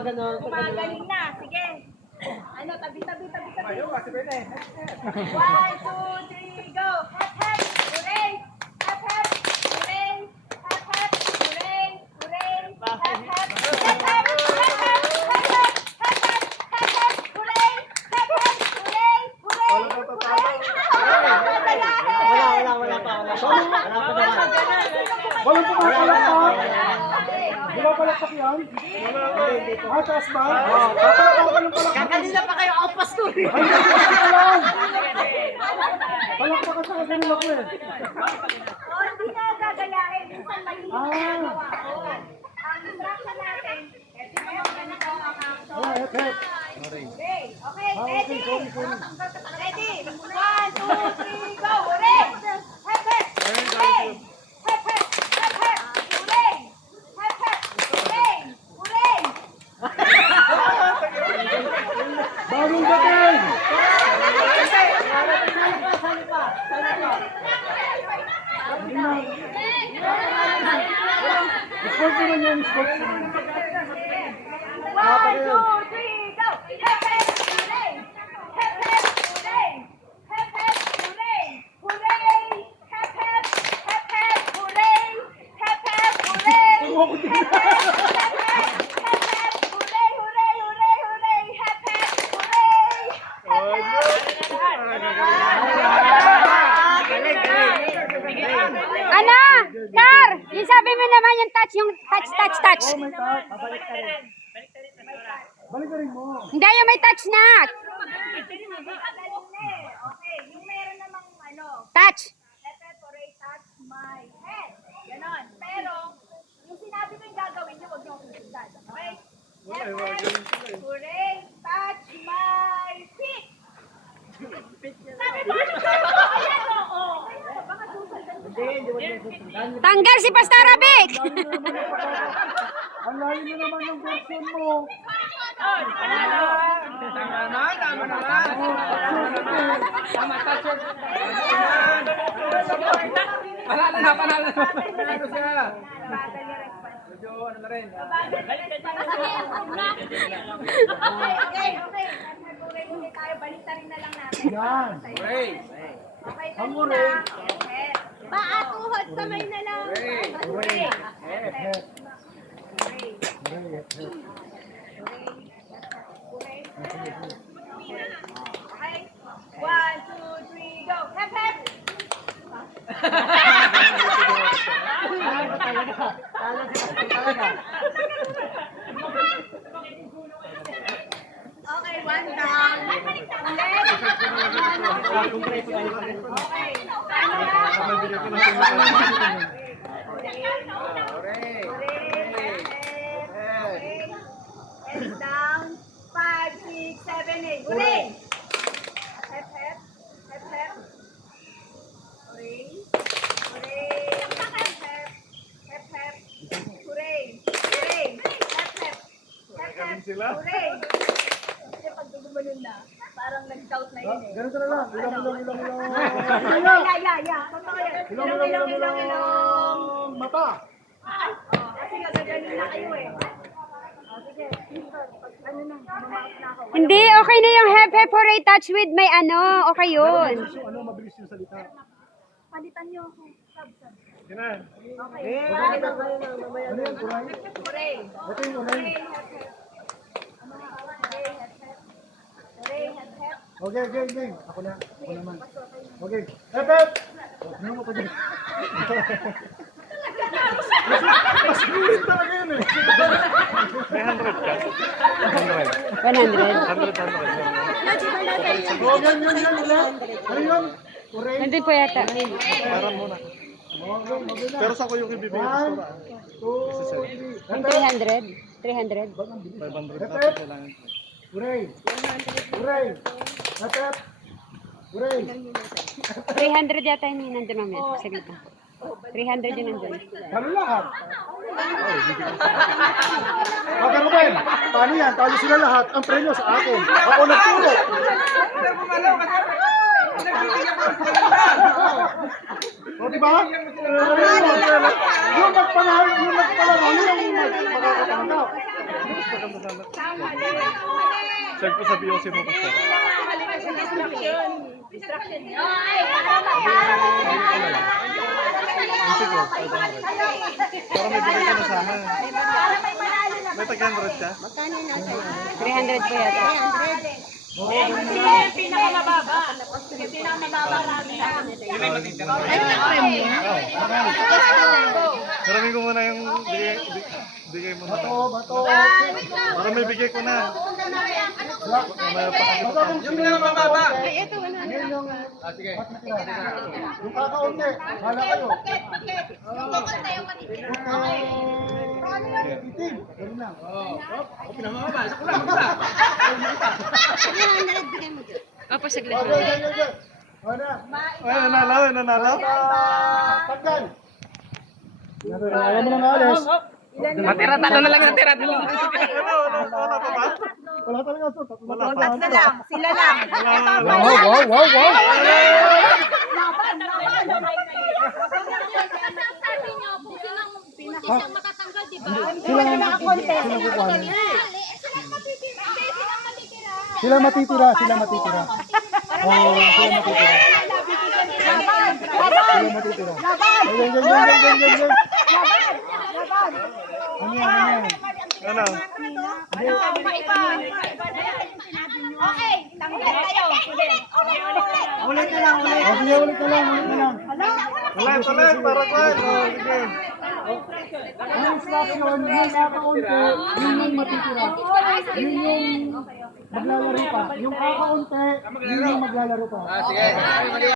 Gumagaling na. Sige. Ano, tabi. Ayaw, kasi pwede. 1, 2, 3, go! Hep, hep! Hooray! Hep, hep! Hooray! Hep, hep! Hooray! Hooray! Hep, hep! Hep, hep! Hep, hep! Hep, hep! Hep, hep! Hep, hep! Hooray! Hep, hep! Hooray! Hooray! Wala pa. Walang pumapalak pa. Pumapalakpak yan? Taas ba? Papalakpak. Kanina pa kayo ang pastor. Palakpak ka sa kanila ko eh. Hindi na gagayahin. Minsan mali yung ginagawa ko. Ang instruction natin, ito na yung ganito ang action. Hep. Okay, ready? Ready? 1, 2, 3, go! Hooray! Hep, hep! Hooray! Hep, hep! Hep, hep! Hooray! Hep, hep! Hooray! Hooray! Bagong dating! Sports naman yan, sports naman. 1, 2, 3, go! Hep, hep! Hooray! Hep, hep! Hooray! Hep, hep! Hooray! Hooray! Hep, hep! Hep, hep! Hooray! Hep, hep! Hooray! Hep, hep! Hep, hep! Hep, hep! Hooray! Hooray! Hooray! Hooray! Hep, hep! Hooray! Hep, hep! Ano? Car! Yung sabi mo naman yung touch. Oh, may touch. Balik ka rin mo. Hindi, yung may touch na. Okay, yung meron namang ano, Touch. hep, hep, hooray, touch my head. Ganon. Pero, yung sinabi ko yung gagawin niyo, huwag niyo akong susundan. Okay? Hep, hep, hooray, touch my feet. Sabi ko, ano sabi ko? Ayan, oo. Baka susundan ko. Tanggal si Pastor Abik. Ang layo na naman ng version mo. Panalo siya. Medyo ano na rin. Okay. Hooray ulit tayo. Baliktarin na lang natin. Yan. Okay, Ang kanina. hooray. Paatuhod, kamay na lang. Hooray. Hep. Hooray. Okay. 1, 2, 3, go. Hep, hep. Okay, one down. Ulit. Okay. And down. 5, 6, 7, 8. Hooray! Hep, hep. Hep, hep. Hooray. Hooray. Hep, hep. Hep, hep. Hooray. Hooray. Hep, hep. Hep, hep. Hooray. Kasi pag gumanon na, parang nag-doubt na yun eh. Ganito na lang. Ilang. Totoo yan. Ilong. Mata. Kasi gaganin na kayo eh. Sige, pag ano na, mamakot na ako. Hindi, okay na yung hep hep hooray touch with may ano. Okay yun. Mabilis yung salita. Palitan niyo ako. Sab. Yan. Okay. Ano yan, kuray? Hooray. Ito yung unay. Hooray, hep, hep. Ano nga? Hooray, hep, hep. Hooray, hep, hep. Okay. Ako naman. Okay. Hep. Ano mo pa dyan? Mas ulit talaga yun eh. 100. Oh, yan. Ano yun? Kuray. Nandun po yata. Para muna. Pero sa ko yung ibibigay ko 1, 2, 3. Yung 300. 300. 500 Hep, na hep. kailangan. Hooray. Hep. Hooray. 300 yata yung nandun mamaya. Saglit lang. 300 yun nandun. Talo lahat. Wag ka ba? Paano yan? Talo sila lahat. Ang premyo sa akin. Ako nagturo. O diba? Yung magpanalo, yung magpanalo, yung magkakatanggap. Welcome to Sana. Check po sa BOC mo, Pastor. Distraction. Kasi ko, 500. Para may bigay ka na sana. May tag-100 ka? 300 po yata. Maraming ko muna yung bigay mo na. Bato. Para may bigay ko na. Mamaya pa kami Bato. pa. Yung pinamababa. Yun yung matitira. Yung kakaunti. Hala kayo. Itim. Ganun lang. Opo, saglit. Okay. Ano? Ay, nanalo. Pagkan. Ayaw mo na maalis. Matira, talo na lang natira. Wala pa ba? Wala talaga. Wala pa. Tatlo lang. Sila lang. Wow. Sila nga Sila matitira. Sila matitira. Oh, sila matitira. Yan. Ano yan? Ano? Okay, tanggal kayo. Ulit ka lang. Ulit. Para kwan. Sige. Ang instruction, yung kakaunti, yun yung matitira. Yun yung maglalaro pa. Yung kakaunti, yun yung maglalaro pa.